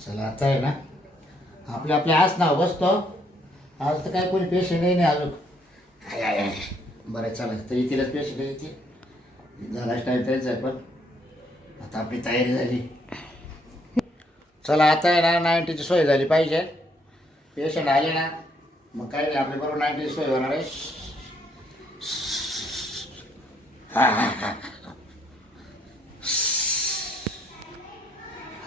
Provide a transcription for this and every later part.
चला आता आहे ना. आपल्या आपल्या आज ना बसतो. आज तर काय कोणी पेशंट नाही अजून काय आहे बरं चला. तर येतीलच पेशंट येते झालाच टाईम त्यांचा आहे पण. आता आपली तयारी झाली. चला आता आहे ना नाईन्टीची सोय झाली पाहिजे. पेशंट आले ना मग काय नाही आपल्या बरोबर नाईन्टीची सोय होणार आहे. हा हा हा.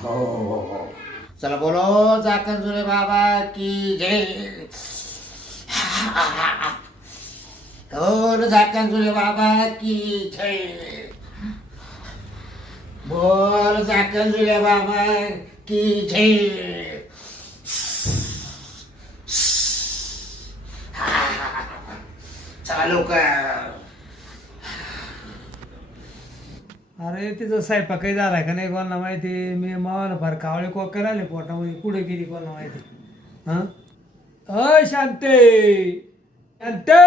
हो हो, हो हो हो चला बोलो जाकर जुले बाबा की जय. बोल जाकर जुले बाबा की जय? बोल जाकर जुले बाबा की जय. चला लवकर. अरे तिचा स्वयंपाक काही झालाय का नाही कोणाला माहिती? मी मावाला फार कावळे कोकर आले पोटामध्ये. कुठे गेली कोणाला माहिती? हा? अय शांते! शांते!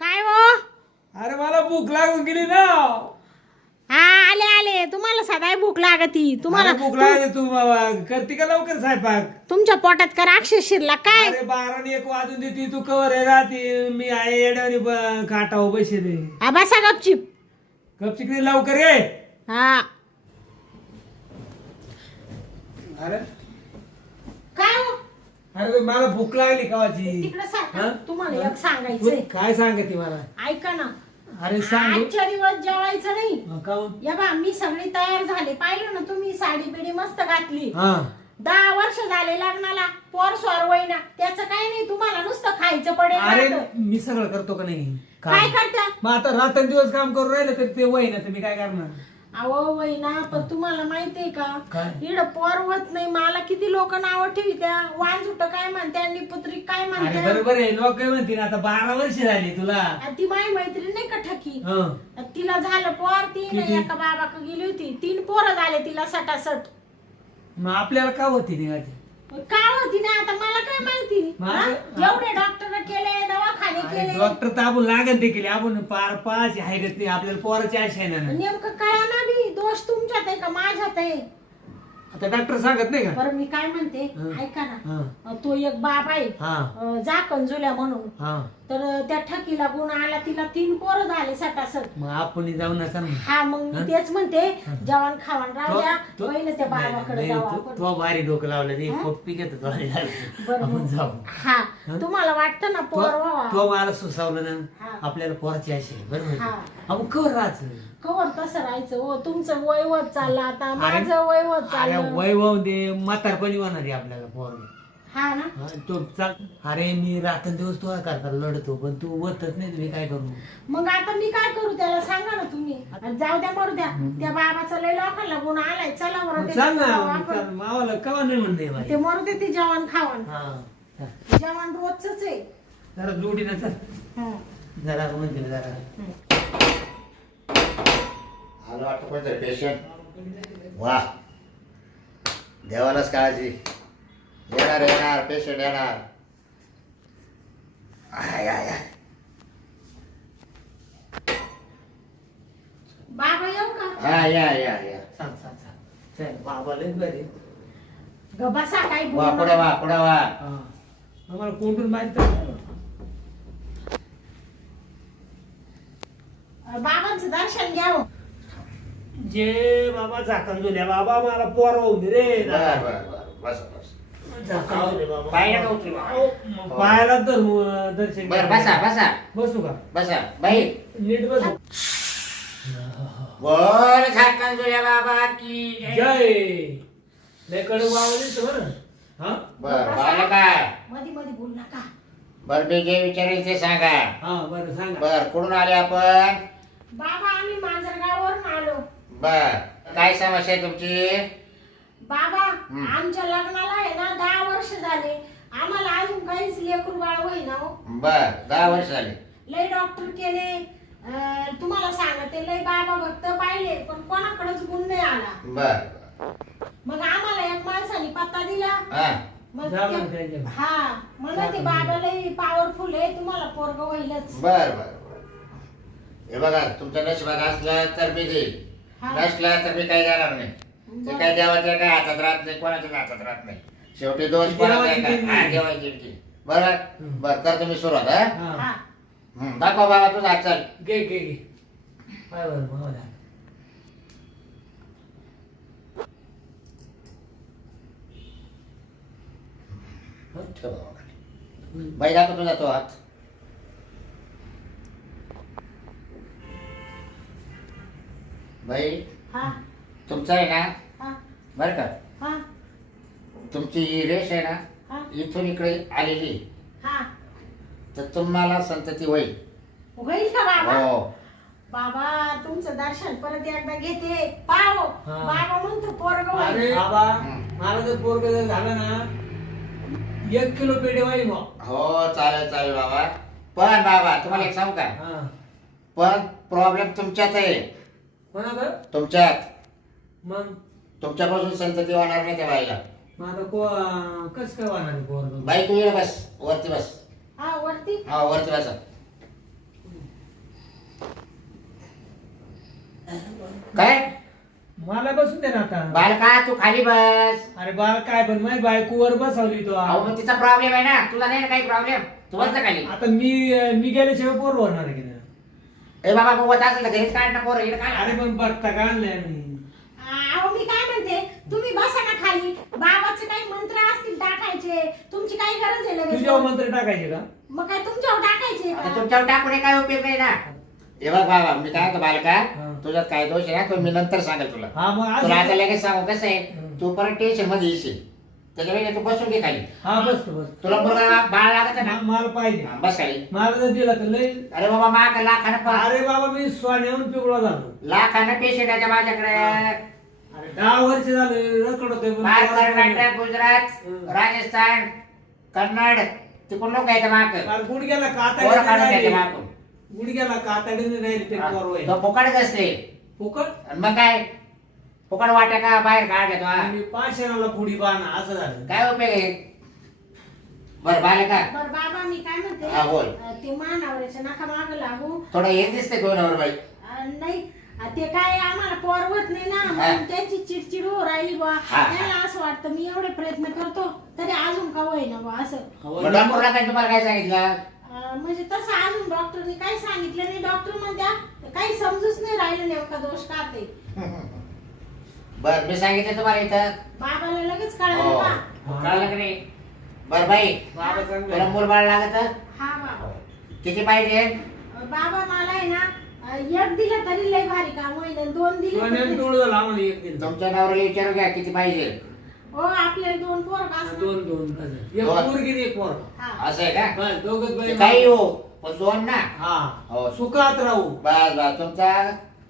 काय हो? अरे मला भूक लागून गेली ना. हा आले आले. तुम्हाला सदाय भूक लागती. तुम्हाला मला भूक लागली तू बाबा. करते का लवकर स्वयंपाक? तुमच्या पोटात का राक्षस शिरला काय? अरे बारा आणि एक वाजून देते. तू कवर आहे राहते. मी आहे येड्याने ब- काटाव बसले. हा बसा गपचिप कपचिक लवकर ये. हा. अरे. काय हो? अरे मला भूक लागली कावाची. तिकडे सारखा हा? तुम्हाला एक सांगायचंय. तू काय सांगते मला? ऐका ना. अरे सांग? आजच्या दिवस जेवायचं नाही. हा, काहून या बा मी सगळी तयार झाले. पाहिलं ना तुम्ही साडी बिडी मस्त घातली. हा. दहा वर्ष झाले लग्नाला पोर स्वर वैना त्याचं काही नाही तुम्हाला नुसतं खायचं पडेल अरे राहतं. मी सगळं करतो का नाही? काय काम करता? मग आता रात्रंदिवस काम करून राहिलं तर ते वय ना तर मी काय करणार? अहो वैना पण तुम्हाला माहितीये का? काय? इड पोर होत नाही मला किती लोक नाव ठेवित्या? वांजुट काय म्हणत्या निपुत्री काय अरे म्हणत्या? बरोबर आहे. लोक काय म्हणतील आता बारा वर्ष झाली तुला. आणि ती माझी मैत्रीण नाही का ठकी? हं. तिला झालं पोर तीन किती? एका बाबाक गेली होती. तीन पोरं झाले तिला सटासट. मग आपल्याला का होती निघायची काय होती ना आता मला काय माहिती? माझं-? एवढे डॉक्टर केले दवाखाने केले. डॉक्टर तर आपण लागत ते केले. आपण पार पाच हायगत नाही. आपल्याला पोराची आशा आहे ना. नेमकं कळा ना बी. दोष तुमच्यात आहे का माझ्यात आहे? आता डॉक्टर सांगत नाही का? बरं मी काय म्हणते हं. ऐका ना. हा. अं, तो एक बाब आहे. हा. अं, कंजुल्या म्हणून. हा. तर त्या ठकीला गुण आला तिला तीन पोरं झाले सटासट. मग आपण जाऊ नका ना हा मग मी तेच म्हणते जवान खावान राहू द्या. तो- पहिले त्या बाबाकडे नाही, जाऊ तो- आपण. तो भारी डोकं लावलं ते पप्पी घेत आपण. जाऊ. हा. तुम्हाला वाटतं ना पोर तो व्हावा? तो मला सुसावलं हा. ना आपल्याला पोराची आहे बरोबर हा. आपण कवर राहायचं? कवर तसं राहायचं? हो तुमचं वय होत चाललं आता माझं वय अरे चाललं. वैभव दे म्हातारपणी होणार आहे आपल्याला पोर हा ना? तो चाल अरे मी रात्रंदिवस तुला करता लढतो पण तू वतच नाही तुम्ही काय करू? मग आता मी काय करू त्याला सांगा ना तुम्ही. आणि जाऊ द्या मरू द्या. त्या बाबाचा लय लोकांना गुण आलाय. चला बरं मग ते चाल ना आपण. चाल. मावाला कवा नाही म्हणते ते मरू दे ती जेवण खावण. हा जेवण रोजच आहे. जरा जोडीनं चल. हं. जरा म्हणजे जरा. आलं वाटतं कोणतरी पेशंट वा देवालाच काळजी. येणार येणार पेशंट येणार. आय, आय, आय. बाबा येऊ का? हा या या या. चल बाबा लय बरे ग बसा काही वा बोलू पुढे नका. वा पुढे वा हा. आम्हाला कोणतून माहीत नाही. बाबांचं दर्शन घ्या हो. जे बाबा झाकण जुल्या बाबा मला पोर होऊ दे रे बर बर बर. बस बस. झाकण जुले बाबा. पायाला का उतरू बाबा? अहो, मग पायाला तर मग दर्शन बर. बसा बसा. बसू का? बसा. बाई. नीट बसू. बोल झाकण जुल्या बाबा की जय. जय. लय बाबा दिसतो बरं. हा? बर काय? मध्ये मध्ये बोल नका. बर मी जे विचारेल ते सांगा. हा बरं सांगा. बर कुठून आले आपण? बाबा आम्ही मांजरगाववरून आलो. बर. काय समस्या आहे तुमची? बाबा आमच्या लग्नाला आहे ना दहा वर्ष झाले. आम्हाला अजून काहीच लेकरू बाळ होईना हो. बर दहा वर्ष झाले. लय डॉक्टर केले. अं, तुम्हाला सांगते लय बाबा भक्त पाहिले पण कोणाकडेच गुण नाही आला. बर. मग आम्हाला एक माणसाने पत्ता दिला. हा. मग जा ते- मग त्यांच्याकडे. हा ते बाबा लय पॉवरफुल आहे तुम्हाला पोरग होईलच. बर बर बर. हे बघा तुमच्या नशिबात असलं तर मी देईल. नसलं तर मी काही देणार नाही ते. काय देवाच्या काय हातात राहत नाही कोणाच्याच हातात राहत नाही शेवटी दोष देवाची? देणगी. देणगी. बरं. बरं करतो मी सुरुवात हा हा हा हं, दाखव बाबा तुझा हात चल घे घे घे पाय ठेव बाबा. बाई दाखव तुझा तो हात बाई हा. तुमचा आहे ना? हा. बरं का? हा. तुमची ही रेष आहे ना हा. इथून इकडे आलेली हा. तर तुम्हाला संतती होईल. होईल का बाबा? हो. बाबा तुमचं दर्शन परत एकदा घेते. पाव. हा. बाबा म्हणतो पोरग अरे बाबा. मला जर पोरग जर झालं ना एक किलो पेढे वाई मग हो चालेल चालेल बाबा. पण बाबा तुम्हाला एक सांगू का? हा. पण प्रॉब्लेम तुमच्यात आहे. तुमच्यात. मग? तुमच्यापासून संतती होणार नाही त्या बाईला. मग आता को कस काय वाहणार बाई तू ये बस. वरती बस. हा वरती? हा वरती बस. काय? मला बसून दे ना आता. बालका तू खाली बस. अरे बाळ काय पण माझी बायको वर बसवली तो. अहो मग तिचा प्रॉब्लेम आहे ना. तुझा नाही ना काही प्रॉब्लेम तू बस ना खाली. आता मी मी गेल्याशिवाय पोर होणार आहे की नाही? ए बाबा मग होत असेल तर घरीच काढ ना पोरं इकडे अरे काय पण बघता का आणलंय मी? अहो मी काय म्हणते? तुम्ही बसा ना खाली. बाबाचे काही मंत्र असतील टाकायचे. तुमची काही गरज आहे लगेच. तुझ्यावर मंत्र टाकायचे का? मग काय तुमच्यावर टाकायचे आता का तुमच्यावर टाकून काय उपयोग नाही ना. हे बघ बाबा मी काय म्हणतो बालका हा. तुझ्यात काय दोष आहे ना तो मी नंतर सांगेल तुला. हा मग तुला आता लगेच सांगू कसं आहे? हं. तू परत टेन्शनमध्ये येशील. त्याच्यावेळी तू बसून घे खाली. हा बसतो बस तुला मुलगा बाळ लागत आहे ना? मला पाहिजे. हा, बस खाली. मला जर दिला तर लय अरे बाबा माग लाखानं पण अरे बाबा मी स्वान्याहून पिवळा झालो. लाखानं पेशंट आहे माझ्याकडे. अरे दहा वर्ष झाले कर्नाटक गुजरात. राजस्थान कन्नड तिकडून लोक येतात माग. गुडघ्याला पोरं काढून घ्यायचे काताडीने मागून. गुडघ्याला काताडीने ते तो फुकट फुकट? आणि मग काय? फुकट वाट्या का बाहेर काढ घेतो हा? आणि पाषाणाला पुढी बाणा असं झालं. काय उपयोग आहे? बर बालका बर बाबा मी काय म्हणते? हा, बोल. अं, ते मानावऱ्याच्या नका माग लागू. थोडं हे दिसते दोन वर बाई. अं, नाही अं, ते काय आम्हाला पोरवत नाही ना म्हणून त्यांची चिडचिड हो राहिली बा. हा. त्याला असं वाटतं मी एवढे प्रयत्न करतो तरी अजून का होईना बा असं. मग डॉक्टरला काय तुम्हाला काय सांगितलं? अं, म्हणजे तसं अजून डॉक्टरनी काही सांगितलं नाही. डॉक्टर म्हणत्या काही समजूच नाही राहिलं नेमका दोष का ते. बर मी सांगितलं तुम्हाला इथं. बाबाला लगेच हो. कळलं बा कळलं की नाही? बर बाई बाबा तुला मूल बाळ लागत? हा बाबा. किती पाहिजे? अं, बाबा मला आहे ना अं, एक दिलं तरी लय भारी काम होईल आणि दोन दिले स्वान्याहून तरी- पिवळं झालं आम्हाला एक दिन तुमच्या नवऱ्याला विचारू घ्या किती पाहिजे. हो आपल्याला दोन पोर दोन दोन. एक दोन. पोरगी आणि एक पोर. हा. असं आहे का? बस दोघच ते बाई काही हो पण दोन ना. हा. हो. सुखात राहू. बस बस तुमचा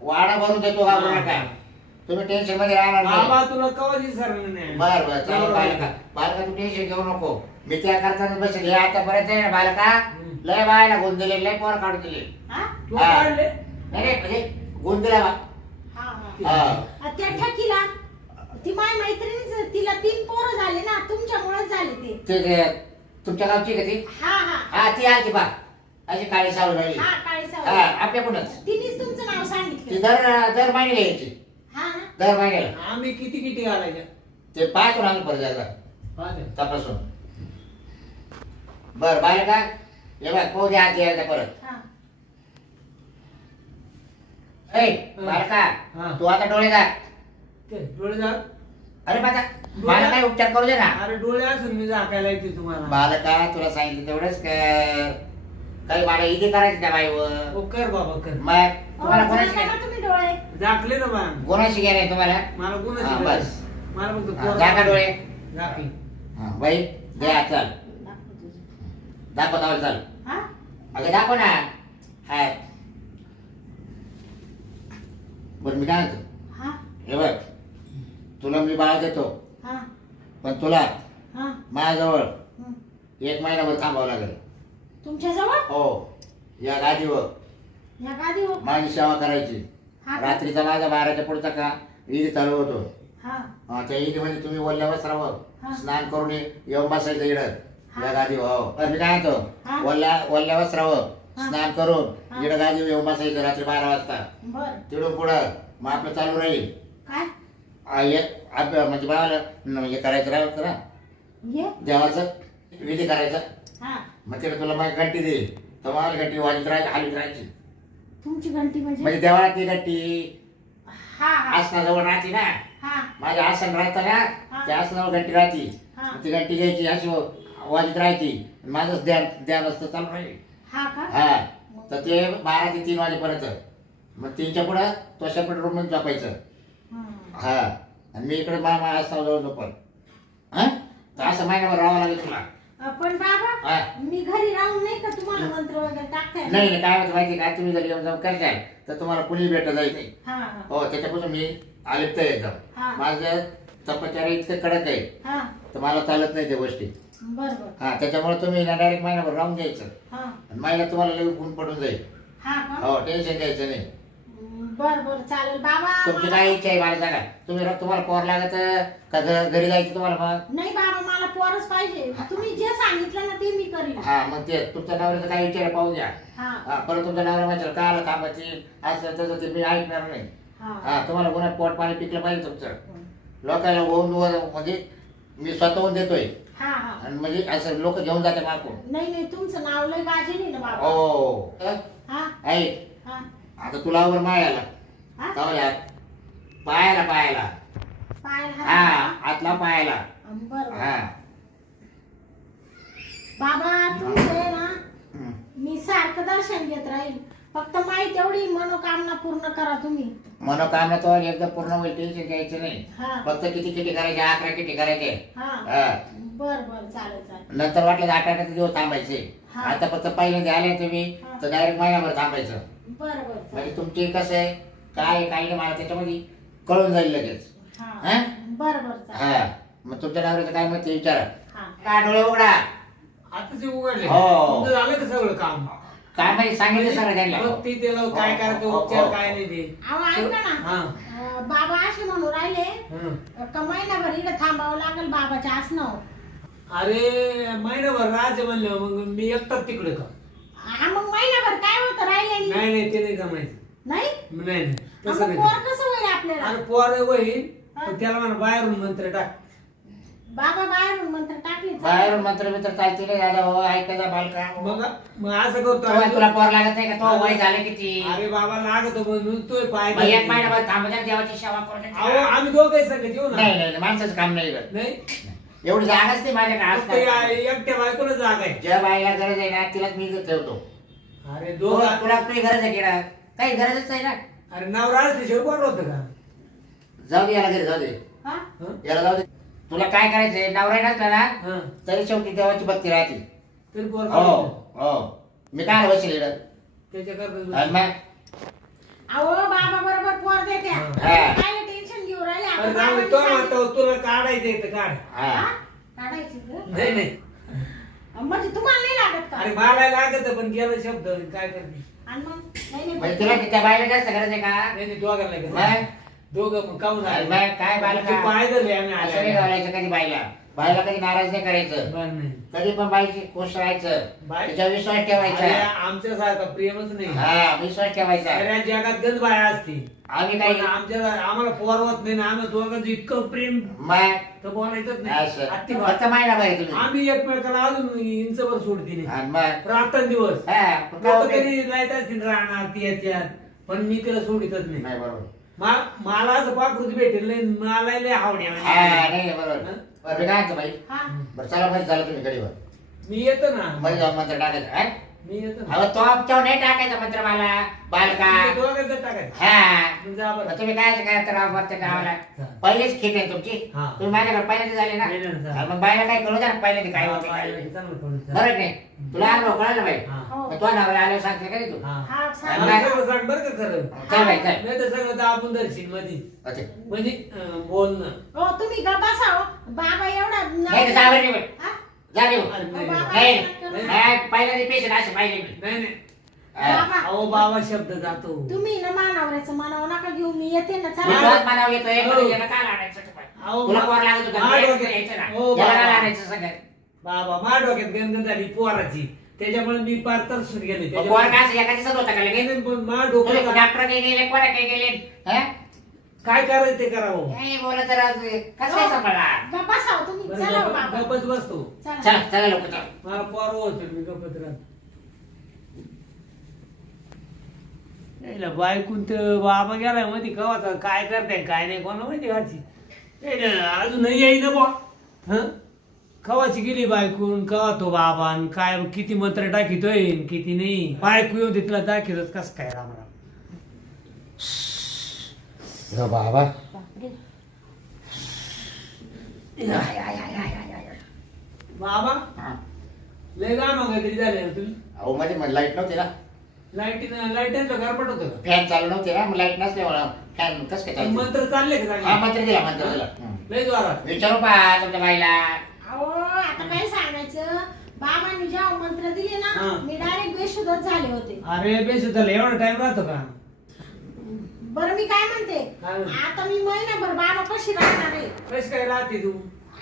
वाडा भरून देतो घाबरू नका. तुम्ही टेन्शनमध्ये राहणार नाही. तुला कवा विसरलं नाही? बर बर चालेल बालका बालका. तू टेन्शन घेऊ नको. मी त्या करताना बसेल. हे आतापर्यंत आहे ना बालका. लय बायला दिले लय पोर काढून दिले. हा? तू हा. काढले? नाही नाही, म्हणजे बा. हा हा. हा. त्या ठकीला ती माय मैत्रिणीच तिला तीन पोरं झाले ना तुमच्यामुळेच झाले ते. ते ते तुमच्या गावची का ती? हा हा. हा ती आलती बा. अशी काळी सावली राहिली हा काळी हा सावली आपल्याकडूनच. तिनेच तुमचं नाव ती सांगितलं दर दर महिन्याला यायची. दर महिन्याला. आम्ही किती किती घालायच्या ते पाहतो ना आम्ही परत एकदा पाहते. तपासून. बर बालका हे बघ पाहू द्या आधी एकदा परत. हा. बालका हा. तू आता डोळे दार ते डोळे जा अरे माझा मला काय उपचार करू दे ना. अरे डोळे असून मी झाकायला येते तुम्हाला. बालका तुला सांगितलं तेवढंच कर काही मला इथे करायचं त्या बाईवर? हो कर बाबा कर. मग तुम्हाला कोणाची झाकले ना बा कोणाशी घ्या नाही तुम्हाला? मला हा, कोणाची बस. मला फक्त हा, पोर- डोळे. झाकले हा, बाई द्या चाल. दाखव तुझं. दाखव दाखव चाल. हा? अगं दाखव ना. हाय. बरं मी काय म्हणतो? हा? हे बघ. तुला मी बाळ देतो. हा. पण तुला हा. माझ्याजवळ हं. एक महिनाभर थांबावं लागेल. तुमच्याजवळ? हो. या गादीवर. या गादी हो माझी सेवा करायची. हा. का? रात्रीचा माझा बाराच्या पुढचा का? ईद चालू होतो. हा. हा, त्या ईदमध्ये तुम्ही ओल्या वस्त्रावर हा. स्नान करून ये- येऊन बसायचं इडत हा. या गादीवर हो बरं, मी काय हा. म्हणतो ओल्या ओल्या वस्त्रावर हा. स्नान करून. इकडं गादी येऊ बसायचं रात्री बारा वाजता. बर. तिकडून पुढं मग आपलं चालू राहील. काय? आ, हे- अभ्या- म्हणजे बाबाला न- हे करायचं राहतं ना ये? देवाचं विधी करायचं. हा. मग तिकडे तुला मग घंटी देईल. तर मला घंटी वाजत राहायची हलवीत राहायची तुमची घंटी म्हणजे? म्हणजे हा हा. आसनाजवळ राहते ना. हा. माझ्या आसन राहतं ना. त्या आसनावर घंटी राहते. हा. ती घंटी घ्यायची अशी वाजत राहायची माझंच ध्यान ध्यान असतं चालू राहील. हा का? हा. तर ते बारा ते तीन वाजेपर्यंत. मग तीनच्या पुढं तो सेपरेट रूममध्ये झोपायचं. हम्म. हा. आणि मी इकडे मा माझ्या आसनाजवळ झोपल. हा? तर असं महिन्याभर राहावं लागेल तुला. पण बाबा हा. मी घरी राहून नाही का तुम्हाला मंत्र वगैरे टाकताय? नाही नाही काय होतं माहिती का तुम्ही जर येऊन जाऊन करशाल तर तुम्हाला कुणी भेटत जाईल नाही हा हा. हो त्याच्यापासून मी आलिप्त आहे हा. एकदम माझं तपचार्य इतकं कडक आहे. हा. तर मला चालत नाही त्या गोष्टी. बर बर हा त्याच्यामुळे तुम्ही ना डायरेक्ट महिनाभर राहून घ्यायचं. हा. आणि तुम्हाला लगेच गुण पडून जाईल. हा का? हो टेन्शन घ्यायचं नाही. बर बर चालेल. बाबा तुमची मला- काय इच्छा आहे मला सांगा तुम्ही तुम्हाला पोर लागत का घ- घरी जायचं तुम्हाला मग? नाही बाबा मला पोरच पाहिजे. तुम्ही जे सांगितलं ना ते मी करीन. हा मग ते तुमच्या नवऱ्याचं काय विचार आहे पाहून घ्या. हा. हा परत तुमच्या नवरा म्हणशाल का आला थांबायची असं तसं ते मी ऐकणार नाही. हा. हा तुम्हाला गुन्हा पोट पाणी पिकलं पाहिजे तुमचं. लोकांना होऊन वर- म्हणजे मी स्वतःहून देतोय. हा हा. आणि म्हणजे असं लोक घेऊन जाते मागून. नाही नाही तुमचं नाव लय गाजेली ना बाबा. हो. हा? ऐक हा. आता तुला वर मायाला. हा? तवल्या पायाला पायाला. पायाला हा आतला पायाला. बर हा. बाबा तुमचं आहे ना हम्म. मी सारखं दर्शन घेत राहील फक्त माहिती एवढी मनोकामना पूर्ण करा तुम्ही. मनोकामना तो एकदम पूर्ण होईल टेन्शन घ्यायचं नाही. हा. फक्त किती किती करायचे अकरा किती करायचे? हा. हा. बर बर चालेल चालेल. नंतर वाटलं आठ आठ दिवस थांबायचे. हा. आता फक्त पहिले द्यायला तुम्ही. तर डायरेक्ट महिनाभर थांबायचं. बर बर चालेल म्हणजे तुमचे कसं आहे? काय आहे, काही नाही मला त्याच्यामध्ये कळून जाईल लगेच. हा. हा? बर बर चालेल. हा. मग तुमच्या नवऱ्याचं काय मत ते विचारा. हा. का डोळे उघडा? आता ते उघडले हो. तुमचं झालं का सगळं काम? काय माहिती सांगितलं सगळं त्यांना. मग ते त्याला काय करायचं हो, उपचार हो. काय नाही ते. अहो ऐका ना. हा. अं, बाबा असे म्हणून राहिले हं. का महिनाभर इकडे थांबावं लागेल बाबाच्या आसनावर? अरे महिनाभर राहायचं म्हणलं मग मी एकटाच तिकडे का? हा मग महिनाभर काय होतं राहिले नाही नाही ते नाही जमायचं. नाही? नाही नाही हा, तसं मग नाही पोर कसं होईल आपल्याला? अरे पोर होईल हा. पण त्याला म्हणा बाहेरून मंत्र टाक. बाबा बाहेरून मंत्र टाकले बाहेरून मंत्र मित्र चालते नाही दादा हो ऐकायचा बालका. मग मग असं करतो आम्ही. तुला पोर लागत नाही का? तो वय झालं किती अरे बाबा लागतो म्हणून तो पाय मग एक महिनाभर थांबल्या देवाची सेवा करून अहो देते. आम्ही दोघे सगळे येऊ ना. नाही नाही नाही, माणसाचं काम. नाही? एवढी जागाच नाही माझ्याकडे फक्त या- आज एकट्या बायकोला जागा आहे. ज्या बाईला गरज आहे ना तिलाच मी ठेवतो. अरे दोघं तुला काही गरज आहे किडा काही गरजच नाही ना. अरे नवरा असते शेव बरं होतं का? जाऊ दे याला घरी जाऊ दे. हा? हं? याला जाऊ दे. तुला काय करायचंय? नवरा नसला ना हं. तरी शेवटी देवाची भक्ती राहते. तरी पोर हो हो. मी काय बसले मग? अहो बाबा बरोबर पोर देत्या. हा. काय राहिले अरे तो तुला काढायचं तर काढ. हा. हा? काढायची का? नाही नाही. म्हणजे तुम्हाला नाही लागत का? अरे मला लागत पण गेलं शब्द काय आणि मग? नाही नाही म्हणजे तुला त्या बाईला जास्त गरज आहे का? नाही नाही दोघांना दोघं मग काऊन अरे? मग काय बालका? ते पाय धरले आम्ही असं नाही आल्या घालायचं कधी बाईला. बाईला कधी नाराज नाही करायचं. बरं नाही. कधी पण बाईची खुश राहायचं. बाई- तिच्यावर विश्वास अरे, ठेवायचा आमच्यासारखा प्रेमच नाही. हा विश्वास ठेवायचा. सगळ्या जगात गंज बाया असती आम्ही पण काही आमच्या आम्हाला पोरवत नाही ना आम्ही दोघांचं इतकं प्रेम मग तर बोलायचंच नाही. असं. अति फक्त महिना आहे तुम्ही. आम्ही एकमेकाला अजून इंचभर सोडती नाही आणि मग रात्र दिवस. हा, पण काय लोक होते? तरी लाईत असतील राहणार ती याच्यात पण मी तिला सोडितच नाही. नाही बरोबर. मा- मला असं पाकृती भेटेल नाही मला लय आवडी हा नाही, बरोबर. बरं मी काय म्हणतो बाई? हा. बरं चला मध्ये झालं तुम्ही गडीवर मी येतो ना. मध्ये जाऊन मंत्र टाकायचं हा? मी येतो ना अहो तो आमच्यावर नाही टाकायचा मंत्र मला बालका टाकायचं हा तुम्ही जा बरं. मग तुम्ही काय काय तर वरच्या गावाला हा. पहिलेच खेट आहे तुमची हा. तुम्ही माझ्याकडे पहिल्यांदा झाले ना. हा, मग बायला काय कळू द्या ना पहिल्यांदा काय होते काय नाही. चांगलं कळलं. बरं की नाही तुला अनुभव कळाला बाई हा. हो मग तुझ्या नवरा आल्यावर सांगते का रे तू हा. हा सांग आणि मला सगळं सांग बरं का खरं चल बाई चल नाही तर सगळं दाबून धरशील मधी अच्छा. म्हणजे अं, बोलणं हो तुम्ही हो. बाबा एवढा नाही. हा? जा. अरे, नाही, नाही. पेशंट असे पाहिले मी. नाही नाही. हा. बाबा. अहो बाबा शब्द जातो. तुम्ही ना मानावऱ्याचं मानावं नका घेऊ. मी येते ना मी चला मनावर येतोय हो. याला काय लाडायचं? अहो, तुला मा- पोर लागत होतं मा- यायचं डोक्यात- यायचं ना. हो, याला बाबा. काय लाडायचं सगळं. बाबा मा डोक्यात गणगण झाली पोराची. त्याच्यामुळे मी पार तरसून गेले. पोर काय असं होता का लगेच? डोक्यात डॉक्टर काही गेले कोणा काही गेले? हा? काय करायचं ते कसं काय तुम्ही. बरं, चला हो बाबा. गप्पच बसतो. चला. चला चला लोक चला. मला पोर होतो मी गप्पत राहतो. यायला बायकून तर बाबा गेलायमध्ये कवाचा काय करताय काय नाही कोणाला माहिती घरची यायला अजून येईन बा हं? कवाची गेली बायकून? कवा तो बाबा? आणि काय किती मंत्र टाकीतोय आणि किती नाही? बायकू येऊन तिथला दाखवत कस काय राम? हो बाबा. बाबा. लय गाणं काहीतरी झाले ना तुम्ही अहो मध्ये लाइट नव्हती ना लाईटीनं लाईटांचं गरपट होतं का फॅन चालू नव्हते ना मग लाइट नसल्यामुळे फॅन कसं काय? मंत्र चालले का हा चांगले मंत्र दिला मंत्र दिला हं. लय जोरात विचारू पा तुमच्या बाईला अहो आता काय सांगायचं? बाबांनी जेव्हा मंत्र दिले ना हा. मी डायरेक्ट बेशुद्धच झाले होते. अरे बेस झालं एवढा टाइम राहतो का? बरं मी काय म्हणते? काय? आता मी महिनाभर बाबा कशी राहणार आहे. कशी काय राहते तू?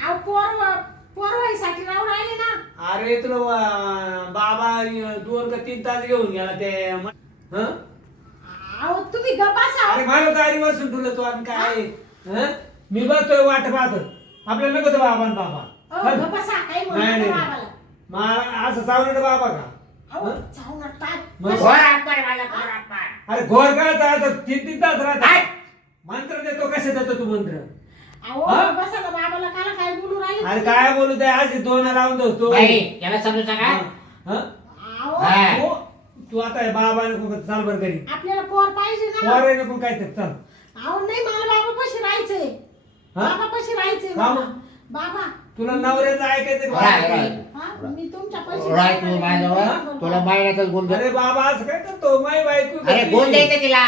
अहो पोर पोर व्हायसाठी राहू राहिले ना. अरे तुला वा- बाबा दोन का तीन तास घेऊन गेला ते म- हं? अहो तुम्ही गप्पा अरे मला गाडी बसून तुला तू आणि काय? हं? मी बसतोय वाट पाहत. आपल्याला नको तो बाबा आणि बाबा. हं? काही म्हणू नाही, नका नाही. बाबाला. मला असं चावलं बाबा का? अहो? जाऊ ना टाक. मग- घोर आत्मा रे मला घोर आत्मा अरे घोर काय तीन तीन तास? राहत मंत्र देतो कसे देतो तू मंत्र? अहो हा? बसा ना बाबाला काला काय बोलू राहिले? अरे काय बोलू दे आज दोन लावून देतो बाई याला समजू सांगा. हं? अहो हा. हो, तू आता बाबा नको चाल बर घरी. आपल्याला पोर पाहिजे ना. पोरे नको काय ते चल. अहो नाही मला बाबा पशी राहायचंय. हा? बाबा पशी राहायचंय का मला. मग? बाबा तुला नवऱ्याचं ऐकायचं राय. हा मी तुमच्या राय तू. तुला गुण. अरे बाबा असं काय करतो माय बायको अरे. गुण द्यायचं तिला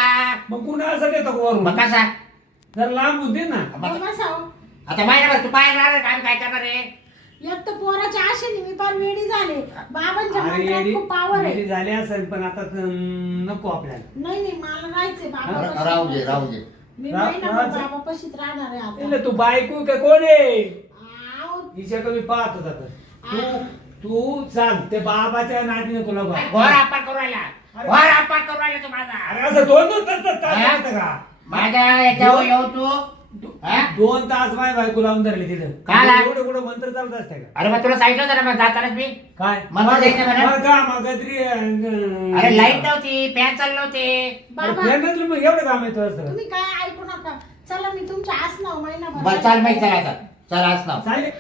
मग कुणा असं देतो का वरून मग कसा जर लांब होते ना मग मग बसाव. आता महिनाभर तू पाहायला राहणार का? आम्ही काय करणार रे एक तर पोराच्या आशेने मी फार वेडी झाले बाबांच्या अरे मंत्रात येडी- खूप पावर आहे येडी झाली असेल पण आता त- नको आपल्याला नाही नाही मला राहायचंय बाबा राहू दे. राहू दे मी रा- महिनाभर राहायचं. बाबा पशीत राहणार आहे आता इले तू बायको का कोण आहे हिच्या कमी पाहत होता तर. तू तू चाल ते बाबाच्या नादी नको नको घोर करू राहिला. घोर अपमान करू राहिला तू माझा. अरे असं दोन दोन तास तास- तास हा? राहतं का? माझ्या याच्यावर येऊ तू. हा? दोन तास माय बायको लावून धरले तिथं. का ला? एवढं कुठं मंत्र चालत असते का? अरे मग तुला सांगितलं होतं ना मग जातानाच मी? काय? मंत्र द्यायचं म्हणा. का मग गजरी अं, अरे लाइट नव्हती फॅन चालू नव्हते अरे बाबा फॅनमधलं मग एवढं काम येतो असं. तुम्ही काय ऐकू नका. चला मी तुमच्या आसनाव महिनाभर बरं चाल माहिती चला आता चल आज ना चालेल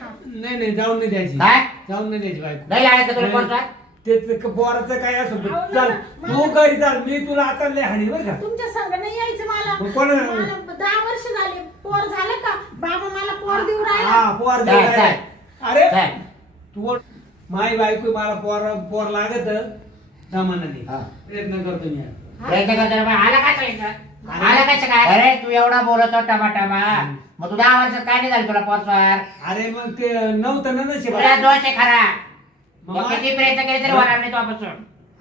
नाही नाही जाऊन नाही द्यायची. काय? जाऊन नाही द्यायची बायको. नाही लागायचं तुला नाही. कोणता तेच क- पोराचं काय असं चाल. तू घरी चाल मी तुला आता लय हाणी बरं का? तुमच्या संग नाही यायचं मला. मग कोण- मला दहा वर्ष झाले. पोर झालं का? बाबा मला पोर देऊ हा राहिला. पोर चाल, देऊ चाल. राहिला. अरे काय तू माय बायको मला पोर पोर लागत जमानाने हा. प्रयत्न करतो मी. प्रयत्न करतो ना, मग आला काय चालायचं आला. काय अरे तू एवढा बोलतो टमाटामा मग तू दहा वर्षात काय नाही झालं तुला पोहोचवर अरे मग ते नव्हतं ना नशीब तुला दोष आहे खरा मग मग किती प्रयत्न केले तरी होणार नाही तो आपण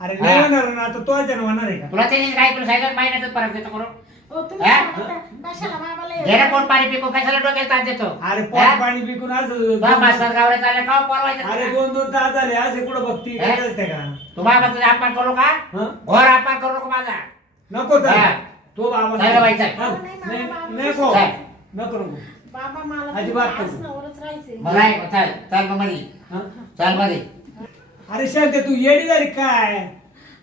अरे नाही होणार ना आता तो जण होणार आहे का तुला ते काय तुला सांगितलं महिन्यातच परत देतो करून हो तुम्ही हा? सांगता, कशाला? पोट पाणी पिकू कशाला डोक्याला ताण देतो अरे हा? पोट पाणी पिकून असं मास्तर चालले का पोरवायचं अरे? दोन दोन तास झाले असे कुठं बघती? काय असते का तुम्हाला अपमान करू का हं? घोर अपमान करू नको माझा नको चाल. हा. तो बाबा चालेल बाई, चाल. हा? नाही, मला नाही, बाबा नको चाल. नको नको बाबा मला अजिबात नको. आसनावरच राहायचंय मग नाही चाल चाल मग मध्ये हा? चाल मध्ये अरे शांत तू येडी झाली काय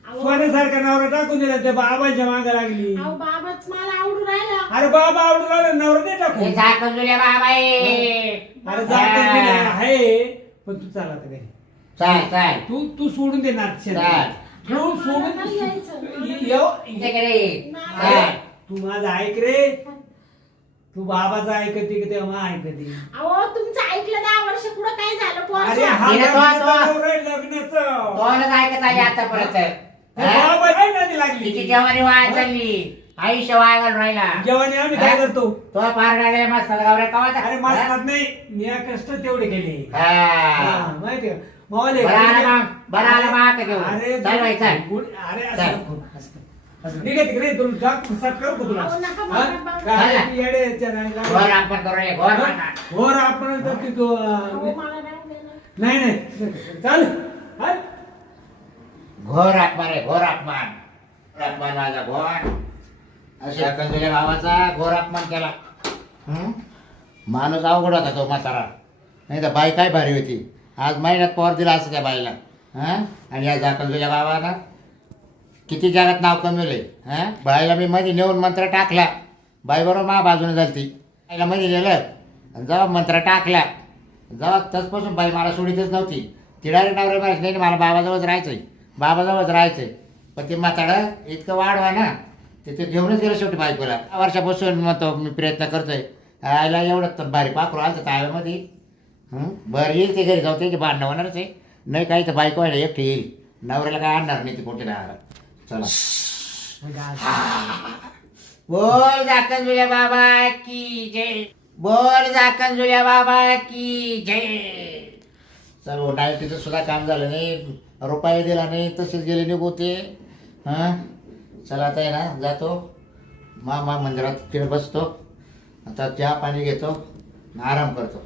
अहो, सोन्यासारखा नवरा टाकून दिला ते बाबांच्या मागे लागली अहो बाबाच मला आवडू राहिला अरे बाबा आवडून राहिला नवरा नाही हे टाकून झाकून जुल्या बाबा आहे. अरे हा. पण तू चाल आता काही चाल चाल तू तू सोडून दे नाथ. चाल. तू मला सोडून नाही यायचं. ये- येव- इकडे ये. नाही. चाल. तू माझं ऐक रे तू बाबाचं ऐकते की तेव्हा ऐकते अहो तुमचं ऐकलं दहा वर्ष पुढे काय झालं पोर अरे झालं. हा तिला तो- लग्नाचा तो- नवरा आहे, लग्नाचं तोंडच ऐकत आली आतापर्यंत हे हा? बाबा काय नादी लागली तिची जेवणी वाया चालली आयुष्य वाया घालून राहिला जेवणी आम्ही काय हा? करतो तो पार गाड्या मस्त गावऱ्या अरे नाही मी या कष्ट तेवढे केले हा माहितीये का? मावाले- बरं आला मग, बरं आला मग घेऊन. अरे चाल बाई, चाल. गुड- अरे असं चाल. नको, असं- असं. निघा तिकडे तुला जाग तुला हा? काय. तू येड्याच्या नादी घोर लागला? आपण करू घोर हा? आपण तर ती तो अं. नाही नाही चाल हा? घोर अपमान आहे घोर अपमान घोर अपमान माझा घोर अशा कंजुल्या भावाचा घोर अपमान केला हं? माणूस अवघड होता तो म्हातारा नाही तर बाई काय भारी होती आज महिन्यात पॉवर दिला असं त्या बाईला हां आणि या जाकंजुल्या भावाला किती जगात नाव कमवले हां? बाईला मी मध्ये नेऊन मंत्र टाकला. बाई बरोबर मा बाजूने झालती. बाईला मध्ये नेलं. आणि जेव्हा मंत्र टाकला जेव्हा तसपासून बाई मला सोडीतच नव्हती. ती नवरे म्हणायची नाही मला बाबाजवळच राहायचंय. बाबाजवळच राहायचंय. पण ते म्हाताडं इतकं वाढवा ना ते ते घेऊनच गेलं शेवटी बायकोला. दहा वर्षापासून म्हणतो मी प्रयत्न करतोय. आयला एवढं तर भारी पाखरू आलं तर ताव्यामध्ये बरं येईल ते घरी जाऊ त्याची भांडणं होणारच आहे. नाही काही तर बायको आहे एकटी येईल. नवऱ्याला काय आणणार नाही ती पोटी बोल जाकन जुल्या बाबा की जय बोल जाकन जुल्या बाबा की जय चल नाईटीचं सुद्धा काम झालं नाही. रुपये दिला नाही तसेच गेले निघते हां? चला आता आहे ना जातो. मा मा मंदिरात तिकडे बसतो. आता चहा पाणी घेतो. आराम करतो.